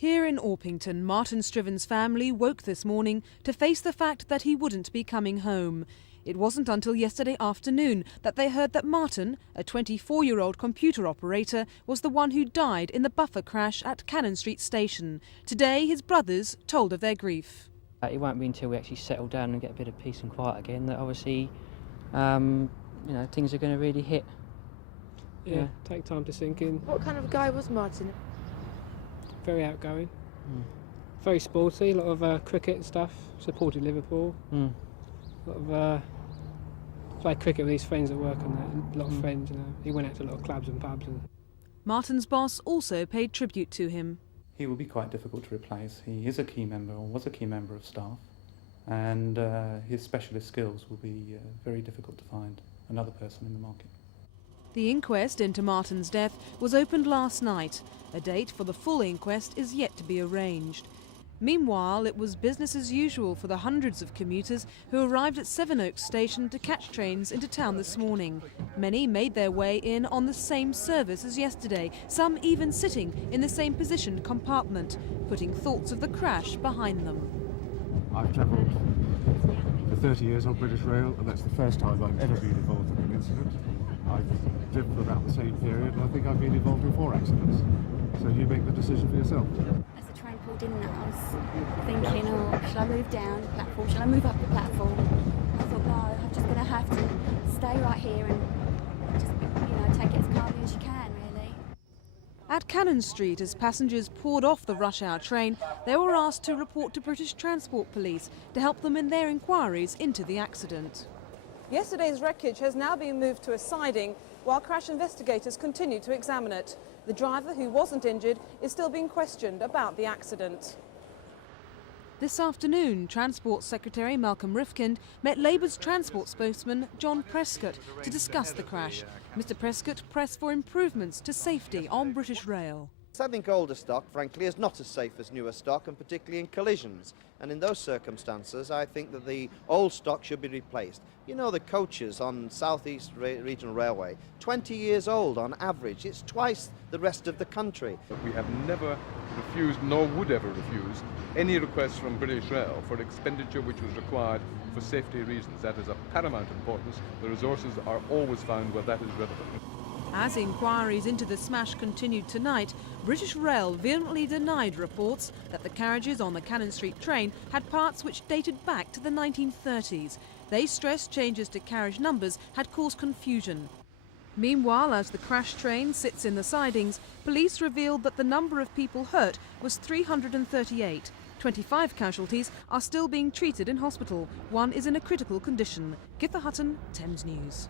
Here in Orpington, Martin Striven's family woke this morning to face the fact that he wouldn't be coming home. It wasn't until yesterday afternoon that they heard that Martin, a 24-year-old computer operator, was the one who died in the buffer crash at Cannon Street Station. Today, his brothers told of their grief. It won't be until we actually settle down and get a bit of peace and quiet again that obviously, things are going to really hit. Yeah, take time to sink in. What kind of guy was Martin? Very outgoing, very sporty, a lot of cricket and stuff, supported Liverpool. A lot of played cricket with his friends at work and that, and a lot of friends, He went out to a lot of clubs and pubs. Martin's boss also paid tribute to him. He will be quite difficult to replace. He is a key member, or was a key member of staff, and his specialist skills will be very difficult to find another person in the market. The inquest into Martin's death was opened last night. A date for the full inquest is yet to be arranged. Meanwhile, it was business as usual for the hundreds of commuters who arrived at Sevenoaks Station to catch trains into town this morning. Many made their way in on the same service as yesterday, some even sitting in the same positioned compartment, putting thoughts of the crash behind them. I've travelled for 30 years on British Rail, and that's the first time I've ever been involved in an incident. I've driven for about the same period, and I think I've been involved in 4 accidents. So you make the decision for yourself. As the train pulled in, I was thinking, shall I move down the platform? Shall I move up the platform? I thought, no, I'm just going to have to stay right here and just, take it as calmly as you can, really. At Cannon Street, as passengers poured off the rush hour train, they were asked to report to British Transport Police to help them in their inquiries into the accident. Yesterday's wreckage has now been moved to a siding while crash investigators continue to examine it. The driver, who wasn't injured, is still being questioned about the accident. This afternoon, Transport Secretary Malcolm Rifkind met Labour's transport spokesman John Prescott to discuss the crash. Mr Prescott pressed for improvements to safety on British Rail. I think older stock, frankly, is not as safe as newer stock, and particularly in collisions. And in those circumstances, I think that the old stock should be replaced. The coaches on South East Regional Railway, 20 years old on average. It's twice the rest of the country. We have never refused, nor would ever refuse, any requests from British Rail for expenditure which was required for safety reasons. That is of paramount importance. The resources are always found where that is relevant. As inquiries into the smash continued tonight, British Rail vehemently denied reports that the carriages on the Cannon Street train had parts which dated back to the 1930s. They stressed changes to carriage numbers had caused confusion. Meanwhile, as the crash train sits in the sidings, police revealed that the number of people hurt was 338. 25 casualties are still being treated in hospital. One is in a critical condition. Githa Hutton, Thames News.